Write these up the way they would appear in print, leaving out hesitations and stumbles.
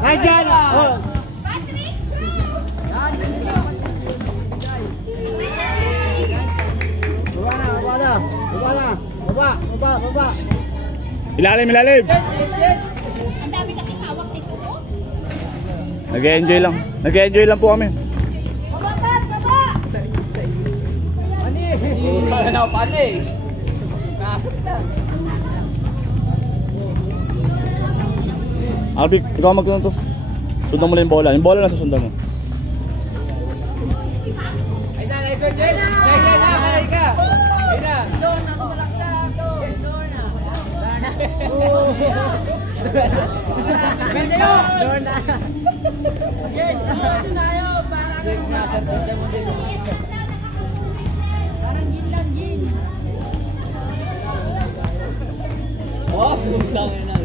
Nandiyan! Oh! Baba! Ilalim! Ang dami kasi hawak nito. Nag-enjoy lang po kami. Baba! Ano pa eh? Albik, ikaw magtunod to. Sundan mo lang yung bola. Yung bola lang susundan mo. Ay na, nice one, Jen! Kalay ka! Ay na! Doon na, tulak sa doon. Doon na. Ganda yun! Doon na. Jen, sunod tayo. Parang gin lang, gin. Oh, butang na.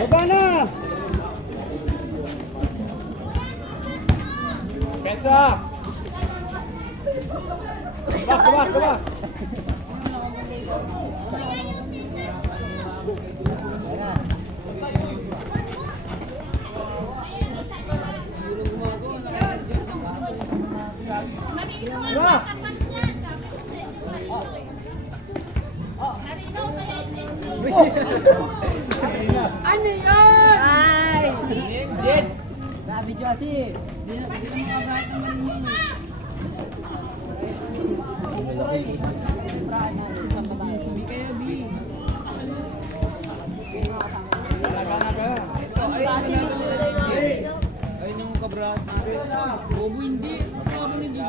Baba na! Kensa! Kabas! Ano yun? Ay! Jen! Sabi ko kasi, di mo makabahat naman yun. Hindi kayo, B. Ay, nung kabrat. Bobo hindi. Bobo hindi.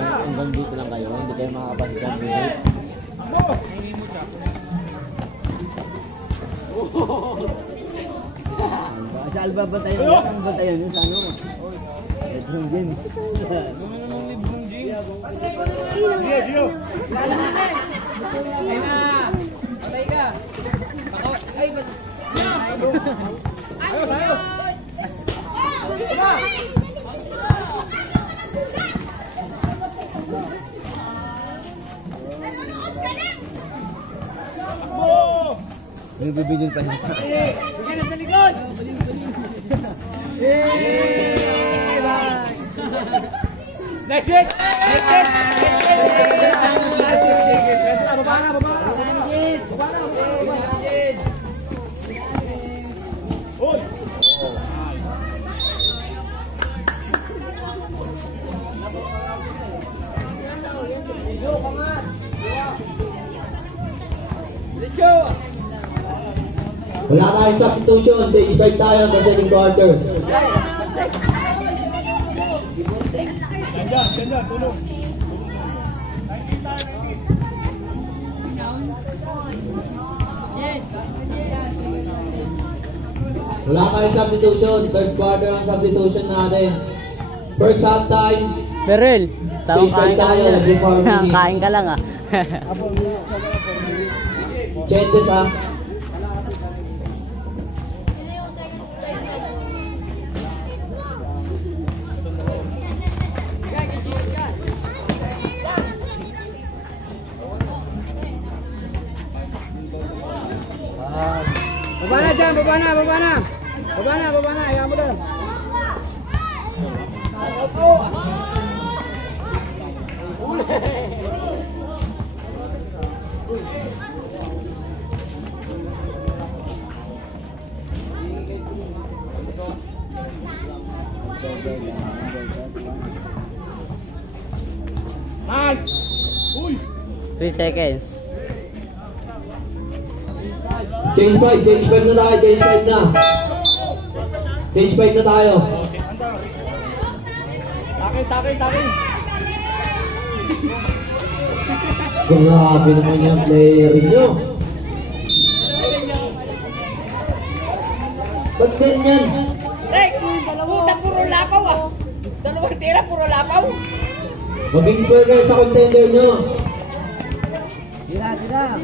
Hanggang dito lang kayo, hindi kayo makakapag-jump dito. Sa Alba batayon yun, ang batayon yun sa ano? Lebrong James. Ay na! Patay ka! Ay, ba't? Ayos! May bibigyan pa niya. Sige na sa likod! Next hit! Baba na! Wala tayong substitution, stage 5 tayo sa second quarter. Ganda, tulong. Wala tayong substitution, third quarter ang substitution natin. First half time. Perel, tawang Stage 5 kain ka tayo, lang. before minutes. Kain ka lang ah. Chances ha. Baba na dyan! Baba na! Ayaw mo doon! Nice! 3 seconds. Change 5 na tayo, change 5 na. Change 5 na tayo. Takin! Grabe naman yung player nyo. Ba't ganyan? Puta, puro lapaw ah! Dalawang tira, puro lapaw! Maging burger sa contender nyo. Tira!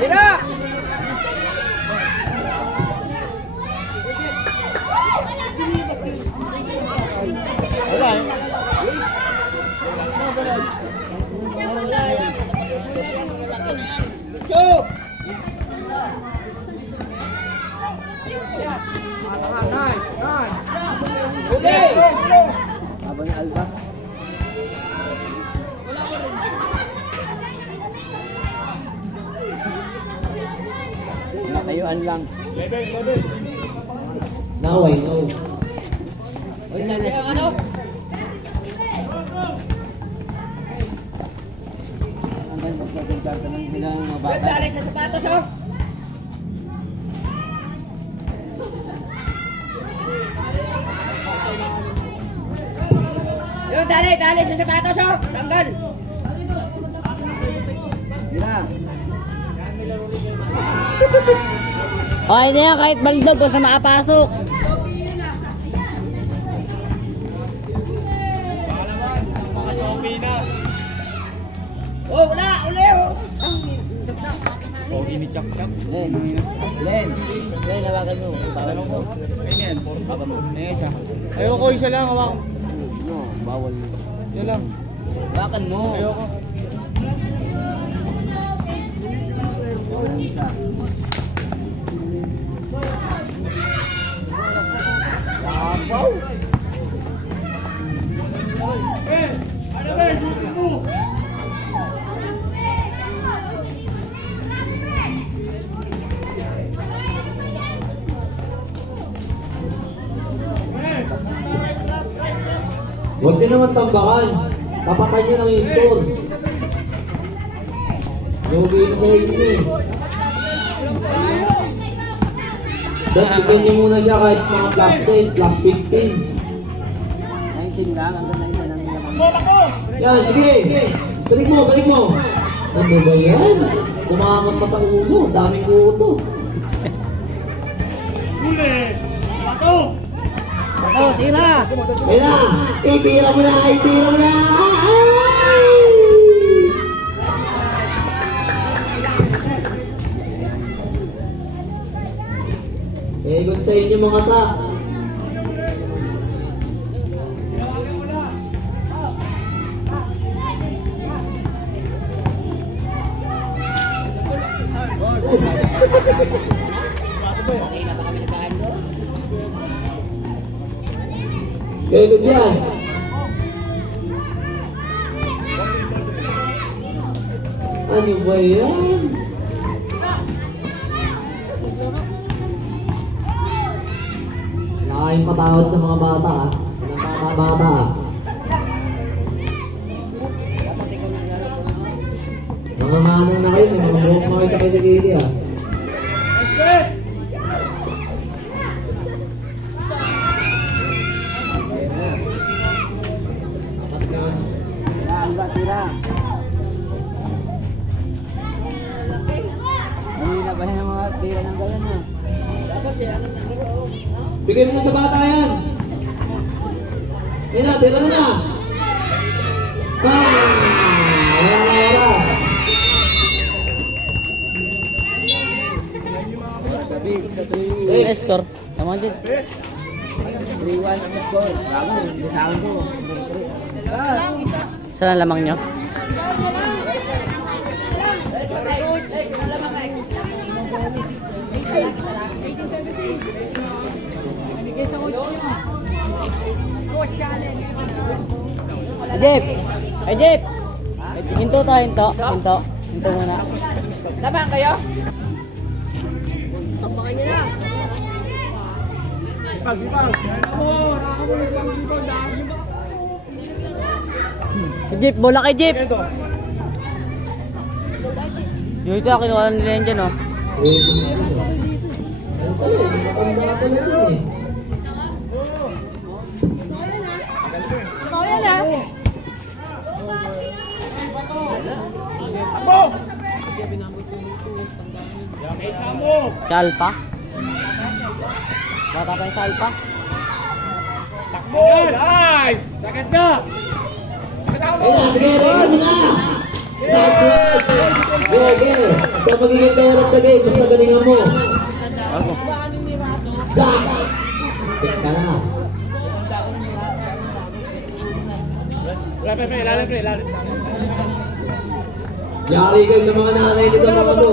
Tira! Wala eh. Go! Huli! Habang ni Alba. Natayuan lang. Now I know. Uy, tanda yung ano? Hanggang magkakita ka ng bilang mga Uy, bata. dali sa sapatos, oh! Yung dali sa sapatos, oh! Tanggal! Okay na yan, kahit baldog, basta makapasok. Oh, wala! Uli, oh! Oh, ini-chak-chak. Len, hawakan mo. Bawal mo. Ayan, puro pa mo. Ayan isa. Ayoko, isa lang, hawakan. No, bawal. Yan lang. Hawakan mo. Ayoko. Bawal isa. Wow! Ano ba, YouTube mo? Huwag niyo naman tambakan. Tapatan niyo lang yung score. Lugi na sa inyo eh. Dagdagan niyo muna siya kahit mga plus 10, plus 15. 19 lang, hanggang 19 lang nila. Yan, sige. Balik mo. Ano ba yan? Kumakamot pa sa ulo. Daming uto. Huli! Ako! Ako, tira! Kaya na! Itira mo na! Good sa inyo mga sa. Kanina pa kami nagkain doon. Good yan. Ano ba yan? Nakayong patawad sa mga bata ah. Mga bata ah. Mga manong na kayo, may mga buhok na kayo sa kayo sa gili ah. Tira. Kanina pa yung mga tira ng ganyan ha. Bigay mo na sa bata yan. Yan na, tira mo na. Wala. Sa 3 score. Tama din. 3-1 ang score. Bago, bisahan ko. Saan ang lamang nyo? Jeep! Ay Jeep! Hinto muna. Laban kayo? Tapakan niya na. Jeep, bola kay Jeep! Yung ito, kinuha lang nila yan dyan oh. Ikaw yan ah. Salpa? Bata pa yung salpa? Takbo! Guys! Sakit ka! Ayun na, sige, ready mo na! That's right! Sige, sa magiging player of the game, basta galingan mo. Ako. Back! Teka na. Yari kayo sa mga nanay nito mga to.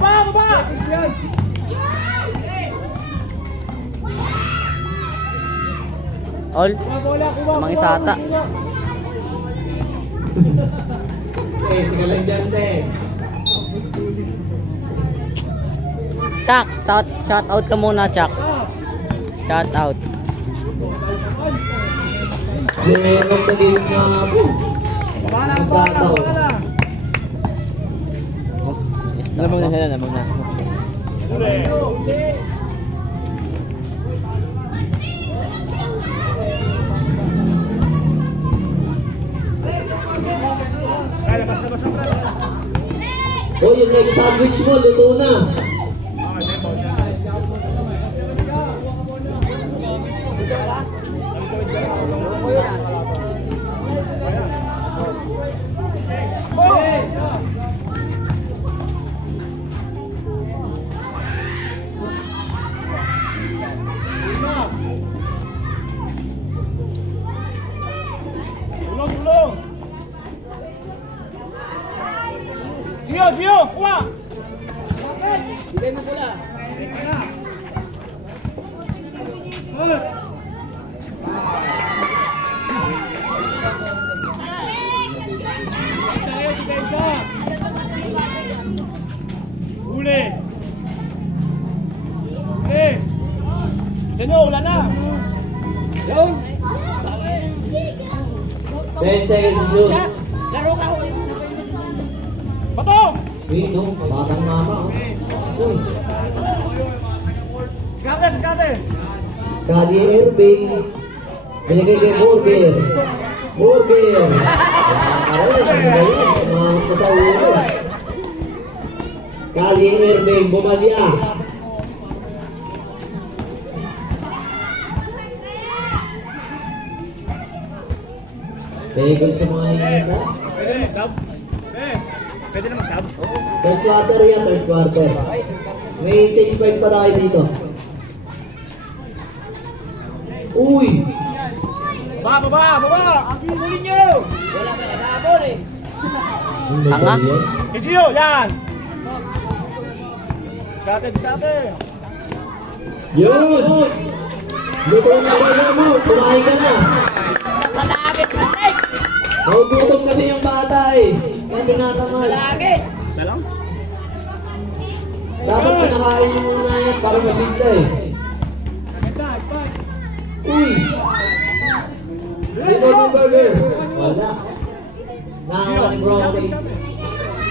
Baba! All. Mga isata. Okay, sige lang dyan, te. Chuck, shout out ka muna, Chuck. Shout out. Meron na din nga po. Nagkataon. Lamang na sila, lamang na. Oh, yung like sandwich mo, luto na. Tulong! Gio! Kuha! Bigay mo pula. Isa. Uli. Isa nyo, wala na. Yun. 10 seconds to shoot. Laro ka ho. Bato! Wait, no, batang mama. Uy, Skate! Kali Airbag. Binigay kay Burger. Burger. Aray, ano ba yun? Mga sa ulo. Kali Airbag, bumalya. Second sa mga hinihita. Pwede na mag-sub? Pwede na mag-sub? Third quarter yan, third quarter. May take 5 pa tayo dito. Uy! Baba! Ang pinulin nyo! Wala ka nag-aabol eh. Tanga. Gio, yan! Skate! Yun! Luto na ba mo? Kumain ka na! Malagit ka eh. Magugutom kasi yung bata eh. Kaya tinatamad. Malagit. Isa lang? Dapat pinakain mo muna yan para masinta eh. Uy! Dito ng burger. Wala. Nakakaling brownie.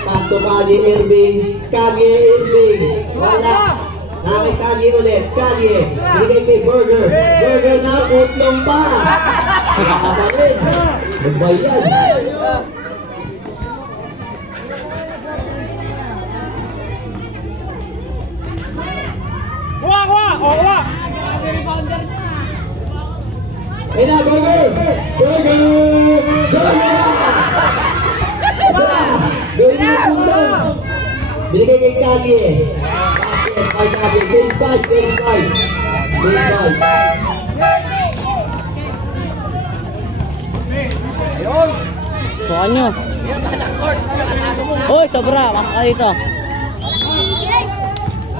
Tanto Kali Airbag. Kali Airbag. Wala. Nakay Kali ulit. Kali. Bigay kay Burger. Burger na utlong pa. Nakakabalin. Magbayan. Kuha! Kuha! Ayun na, Burger! Burger! Burger! Gawin mo punta! Binigay kay Kali eh. Game 5. Sukan nyo. Hoy, sobra. Maka dito.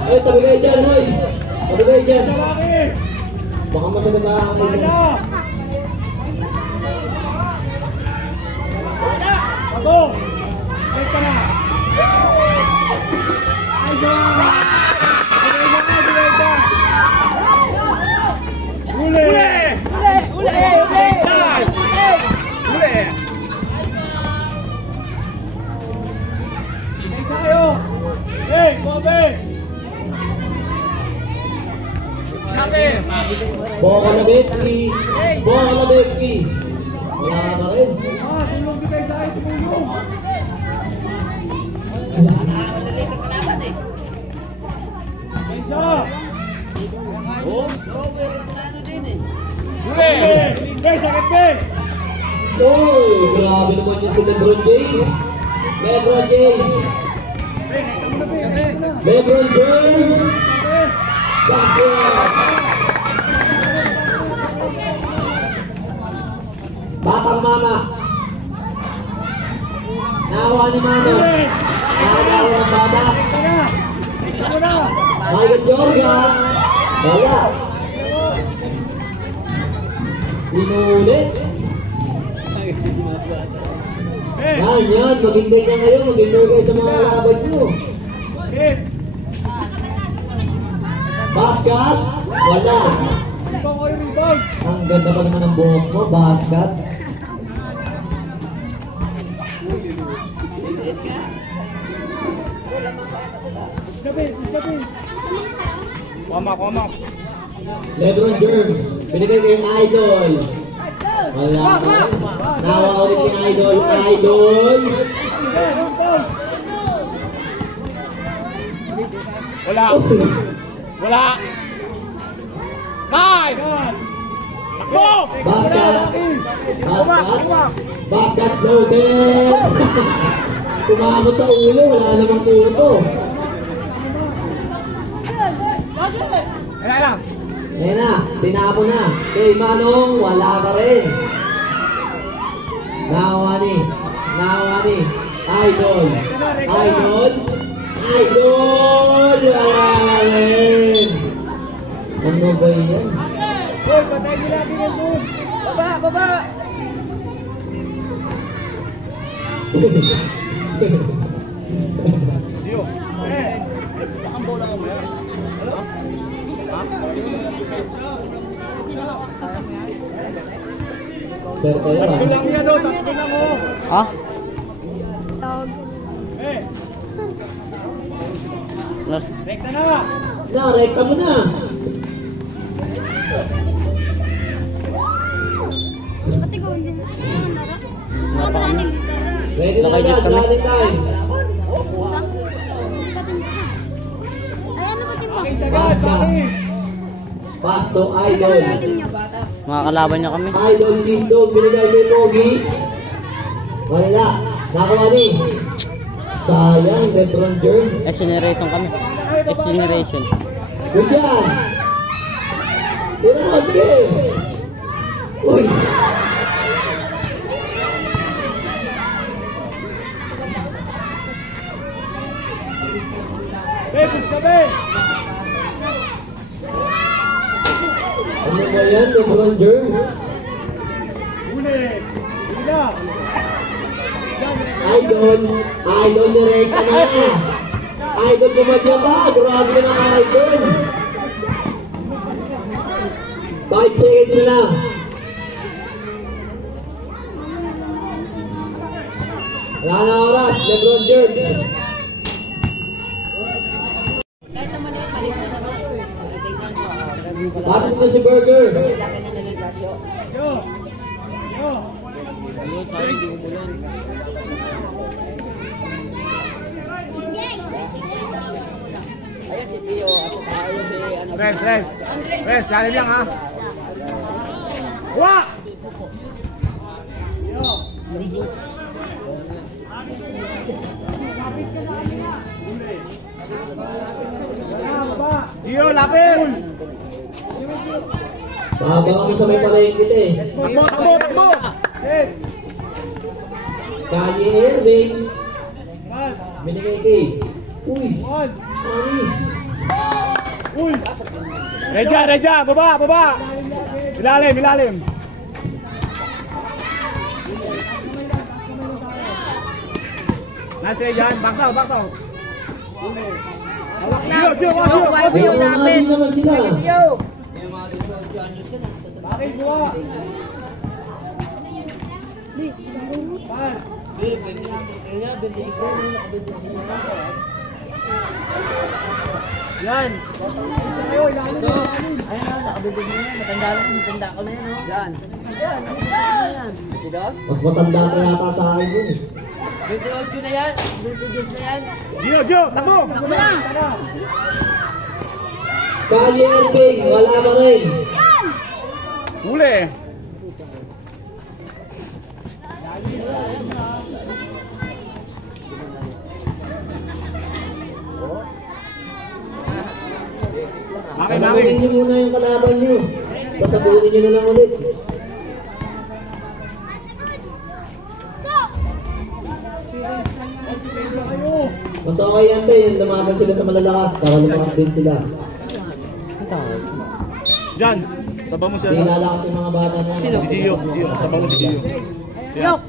Ay, tabigay dyan, hoy! Tabigay dyan! Baka masagasaan mo dyan. Bato! Wait ka na! Uli! Isa kayo! Hey, Kobe! Bokalabetsky! Bokalabetsky! Wala ka rin. Tulong kita isa kayo, tulong! Maliit ang kalaban eh. Isa! Oo, meron sa ano din eh. Uli! Hey, sakit ka! Oh, grabe naman yung si Lebron James. Lebron James. Lebron James. Basket. Batang Mama. Nawa ni Mano. Nakakaroon ng baba. Michael Jordan. Wala. Inulit. Yan. Maghintay ka ngayon. Maghintay kayo sa mga laban nyo. Basket. Wala. Ang ganda pa naman ng buhok mo. Basket. Koma. Lebron James, binigay ko yung idol. Wala ka. Nawa ulit yung idol. Idol. Wala. Nice! Takbo! Basket loaded. Kumamot sa ulo, wala namang puto. Ayan na, tinapo na. Kay Manong, wala ka rin. Nawa ni. Idol. Wala ka rin. Ano ba yan? Hoy, patay nila natin doon. Baba. Dio. Bakang bola mo yan. Bilang yan doon, bilang mo. Ha? Last. Rekta na. Rekta mo na. Pati ko din. Ano nara? Saan maraming dito? Ready na agad, running time. Ay, ano ba mo? Pasto, idol. Mga kalaban niya kami. Idol, Lindog, binigay kay Pogi. Wala. Nakuha ni. Sayang, Lebron James. Generation kami. Generation. Good yan. Tira mo, sige. Uy. Beses kami. Ano ba yan, Lebron James? Idol nirekta na. Idol kumadya ba? Grabe na ng idol. 5 seconds na lang. Wala na oras, Lebron James. Kahit na maliit, maliit sa naman. Pasok na si Burger. Res, lalim lang ha. Wah! Dio, lapit! Pahabang ako sa may palengke eh. Takbo! Kanye Irving. Binigay kay. Uy! Aris! Reja! Baba! Ilalim! Nasa yan, baksaw. Dio, Lapit naman sila. Bakit buwa? Yan. Ayun, Ayun na, nakabibig mo yan. Matanda ko na yan, no? Yan. Mas matanda pa yata sa akin yun. 28 na yan. 28 na yan. Dio, takbo! Takbo na! Kanye Irving, wala pa rin. Huli! Pasabunin nyo muna yung kalaban nyo. Pasabunin nyo na lang ulit. Mas okay yan tayo, yung lumaban sila sa malalakas para lumakas din sila. Diyan. Sabaw mo siya. Hindi lalakas yung mga bata na. Si Gio. Sabaw mo si Gio. Yok.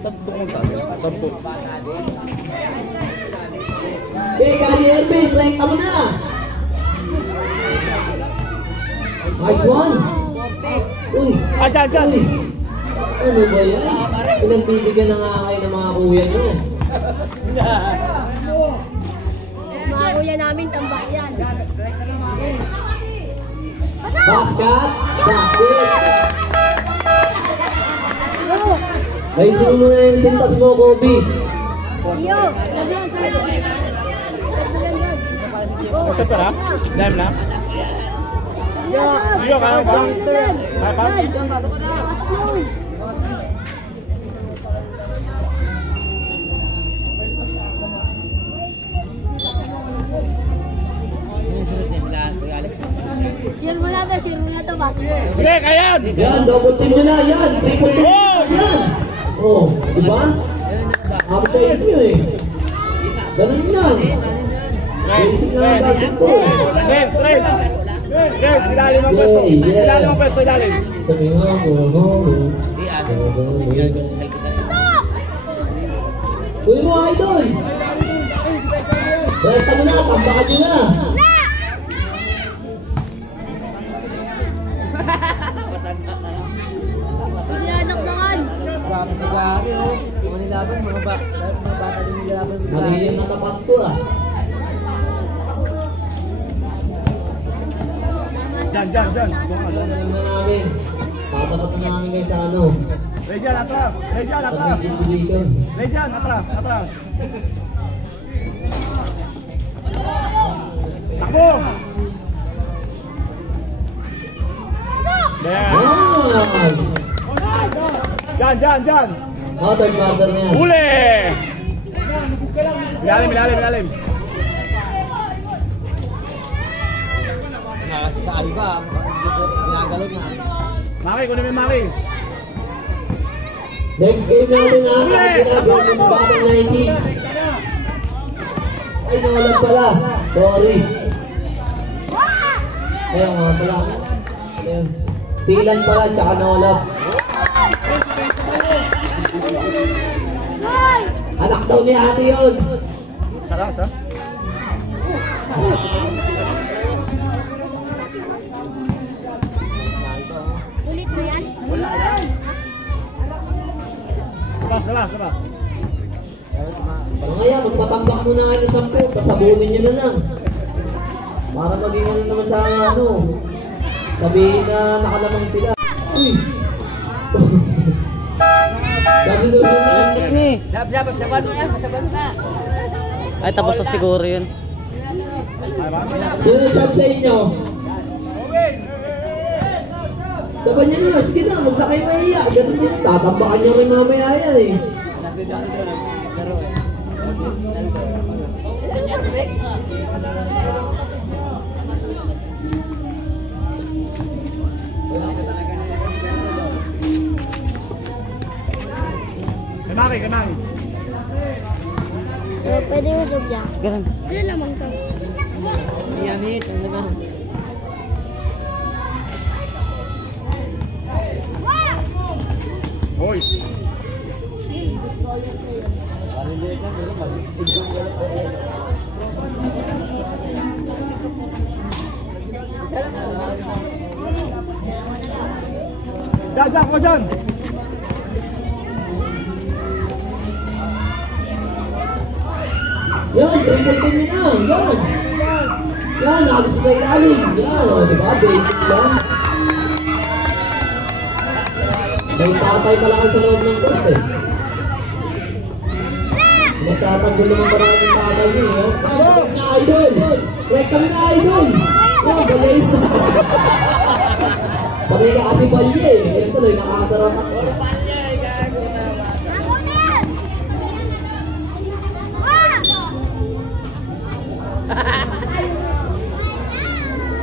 Sabpo mo tayo. Sabpo. Okay, Kali Erwin, renta mo na. Nice one. Uy. Dyan. Uy. Ano ba yan? Pinagbibigyan na nga kayo ng mga kuya nyo. Mga kuya namin, tambak yan. Basket. Ay, sino mo na yung sintas mo, Kobe? Iyo, sabi yan, sabi yan. Masap ka na? Dime na? Gio ka? Gangster. Share mo na to, basketball. Sige, kayan! Yan, double team nyo na. Yan, triple team. Yan. Oh, diba? Ako sa inyo eh. Ganun lang. Basic lang ang basketball. Straight. Ilalim ang pwesto. Ilalim ang pwesto, ilalim. Sabi nga ako, Uy mo, idol! Resta mo na, tambakan nyo na! Pinanakdakan. Grabe si Gary, oh. Mga nilaban, mga bata din nilaban. Mali yung natapat ko ah. Dyan. Alam na namin. Tatapat na namin kayo sa ano. Rejan, atras. Sa basic division. Rejan, atras. Takbo! Nice! Dyan. Third quarter na yan. Huli! Ilalim. Sa Alba, ginagalog na. Maki, kunin mo yung Maki. Next game natin ha. Ginagawa ng batang 90s. Ay, nawalan pala. Sorry. Ayun nga pala. Ayun. Tilan pala, tsaka nawalan. Anak daw ni ate yun. Saras, ha? Ulit mo yan? Labas. Kaya magpatambak mo na kayo sa 10, pasabunin nyo na lang. Para maging ano naman sa ano. Sabihin na nakalamang sila. Uy! Sabi doon na. Sabado na. Ay, tapos na siguro yun. Sino sabi sa inyo? Sabi niya na, sige na, huwag na kayo mahiya. Ganun din, tatambakan niyo rin mamaya yan eh. Kay Maki. Pwede mo sugya. Ganun. Sino lamang to? Yamit, ano naman. Boys. Dyan ko dyan. Yan, triple team niya na. Yan. Yan, nakalis sa ilalim. Yan, o, diba? Basic lang. May tatay pala kayo sa loob ng court eh. Nagtatanggol naman pala kayo ng tatay niyo eh. Correct na idol! Correct kami na idol! Oh, balay mo. Balay ka kasi balye eh. Yan tuloy, nakakaroon ako.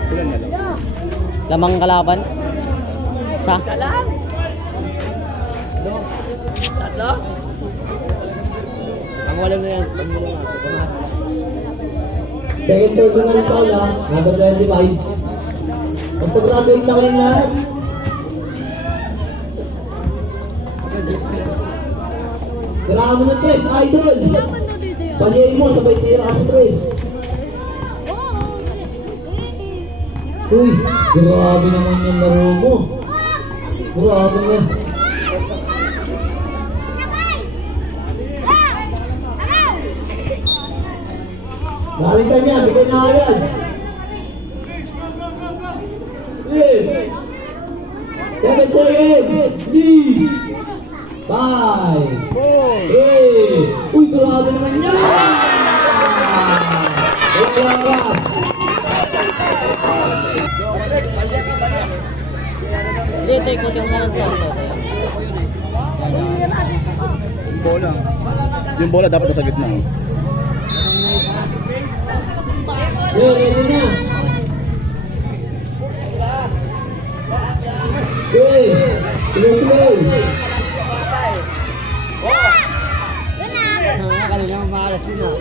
Ilan yan? Lamang kalaban. Sa. Isa lang. Tatlo? Ang walang na yan. Pagmula nga. Second personal foul ha. Number 25. Magpag-graduate na kayo lahat. Siraan mo na Tres, idol. Palihin mo, sabay tira ka sa Tres. Uy, grabe naman yung laro mo. Grabe na. Nalitan niya, bigay na agad. Yes. 7 seconds. Please. 5. 4. Uy, grabe naman niya. Hindi, ito ikutin mo na lang dyan. Yung bola. Yung bola dapat nasa gitna. Ready na. Tuloy. Kanina maalas din ah.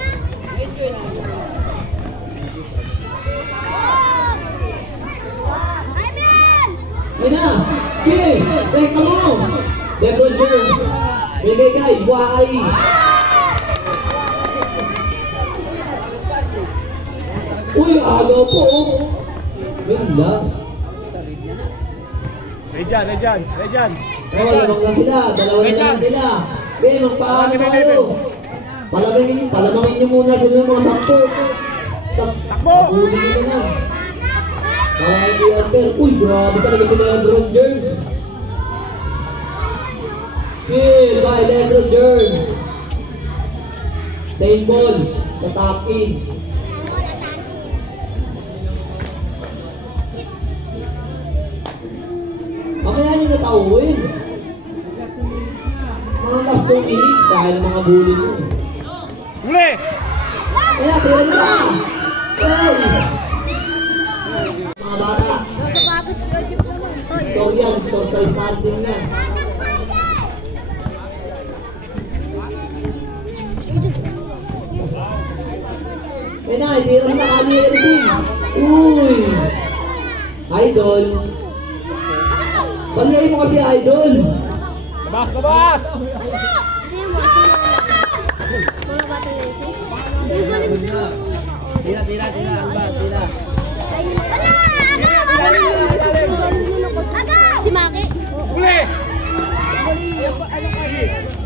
Ayun na. Okay. Teka mo. Lebron James. Binigay. Buhay. Uy, agaw po. Ganda. Rejan. Lamang na sila. Dalawa na lang sila. Okay, magpaano pa kayo. Palamangin niyo muna sila ng mga sakto. Takbo! Huli nyo na. Kaya hindi Albert. Uy, grabe talaga sila Lebron James. Kill by Lebron James. Same ball. Sa top-in. Mamaya nyo natawin. Mga last 2 minutes dahil mga bully nyo. Huli! Kaya, tira na! Hey! Mga bata. Score yan, score sa starting yan. Kaya na, tira na kami everything. Uy! Idol. Pagyayin mo kasi idol. Labas! Tira. Si Maki. Huli!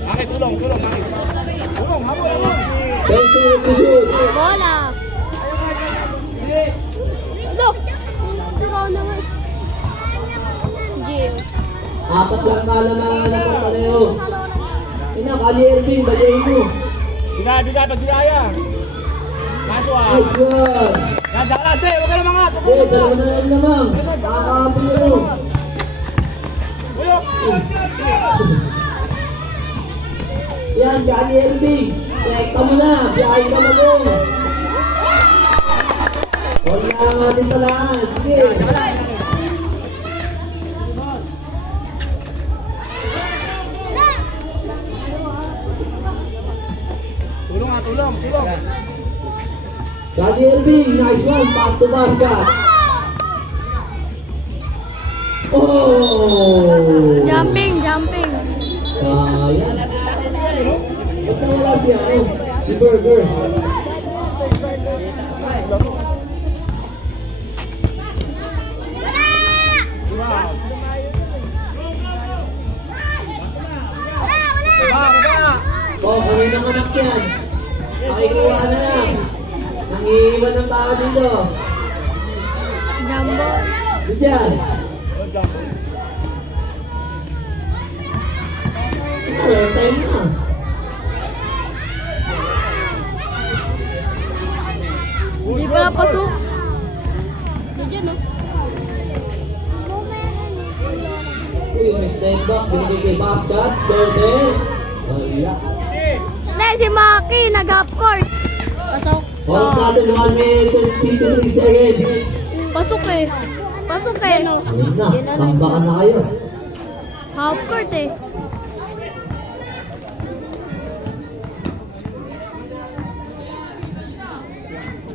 Maki, tulong, Maki. Tulong, habol. Bola. Look. Tiro na nga. Gio. Apat lang kalamangan na po pareho. Ina, Kali Irving, bagay mo. Bigay, pagdilaya. Kaso ah. Nice one. Yan, dalas eh, huwag ka na mga. Eh, dalawa na lang naman. Nakakapin nyo. Uyok! Yan, Kali Irving. Rekta mo na, biyahe ka na doon. Huwag na natin talaan. Sige. Tulong. Kali Irving, nice one. Pass to basket. Oh! Jumping. Ayan. Ito wala siya. Si Burger. Oh, kanina anak yan. Pakikuha na lang. Nangiiwan ng tao dito. Jumbo. Diyan. Time na. Hindi pa napasok. Diyan no. Uy, may step back. Binigay kay basket. Dozer. Wala. Si Maki, nag-up court. Pasok. Oras natin 1 minute and 53 seconds. Pasok eh. Pasok kayo, no? Ayun na, tambakan na kayo. Half court eh.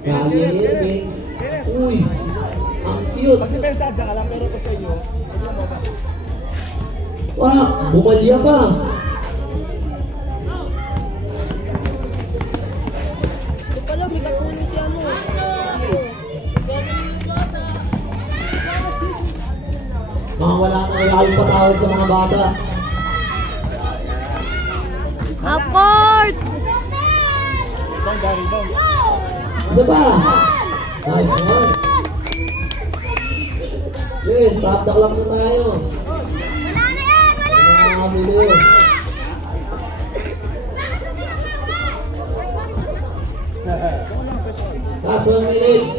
Kali ni Irving. Uy, ang cute. Pagdepensa, dyan ka lang, pero pa sa inyo. Wah, bumalya pa. Ito pala, may kapulo si ano. Mga wala yung patawad sa mga bata. Half court! Rebound, Gary, rebound. Isa pa. Nice one. Okay, stop the clock na tayo. Nakakabili. Last 1 minute.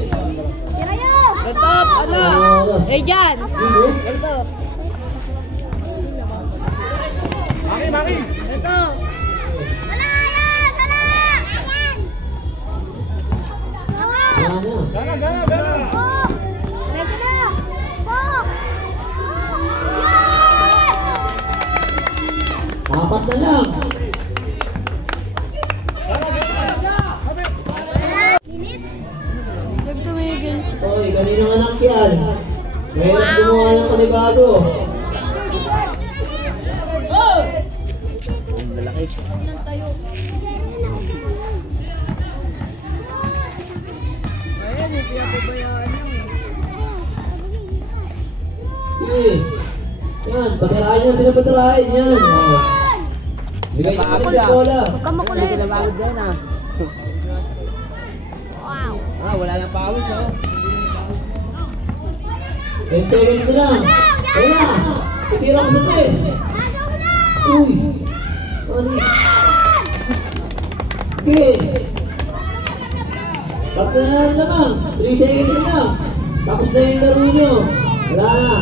Ito, ano? Eh, dyan! Ito. Maki! Ito. Gana. Gana! Apat na lang. Huwag tumigil. Oy, kaninang anak yan. Mayroon gumawa ng panibago. Sige. Yan, patirahin yan sila patirahin yan. Oh. Bigay niyo kami ng bola. Huwag ka makulit. Nabagod din ah. Wow. Ah, wala nang pawis oh. 10 seconds na lang. Wala. Titira ko sa tres. Uy. Ano? Okay. Tatlo na lang naman. 3 seconds na lang. Tapos na yung laro nyo. Wala na.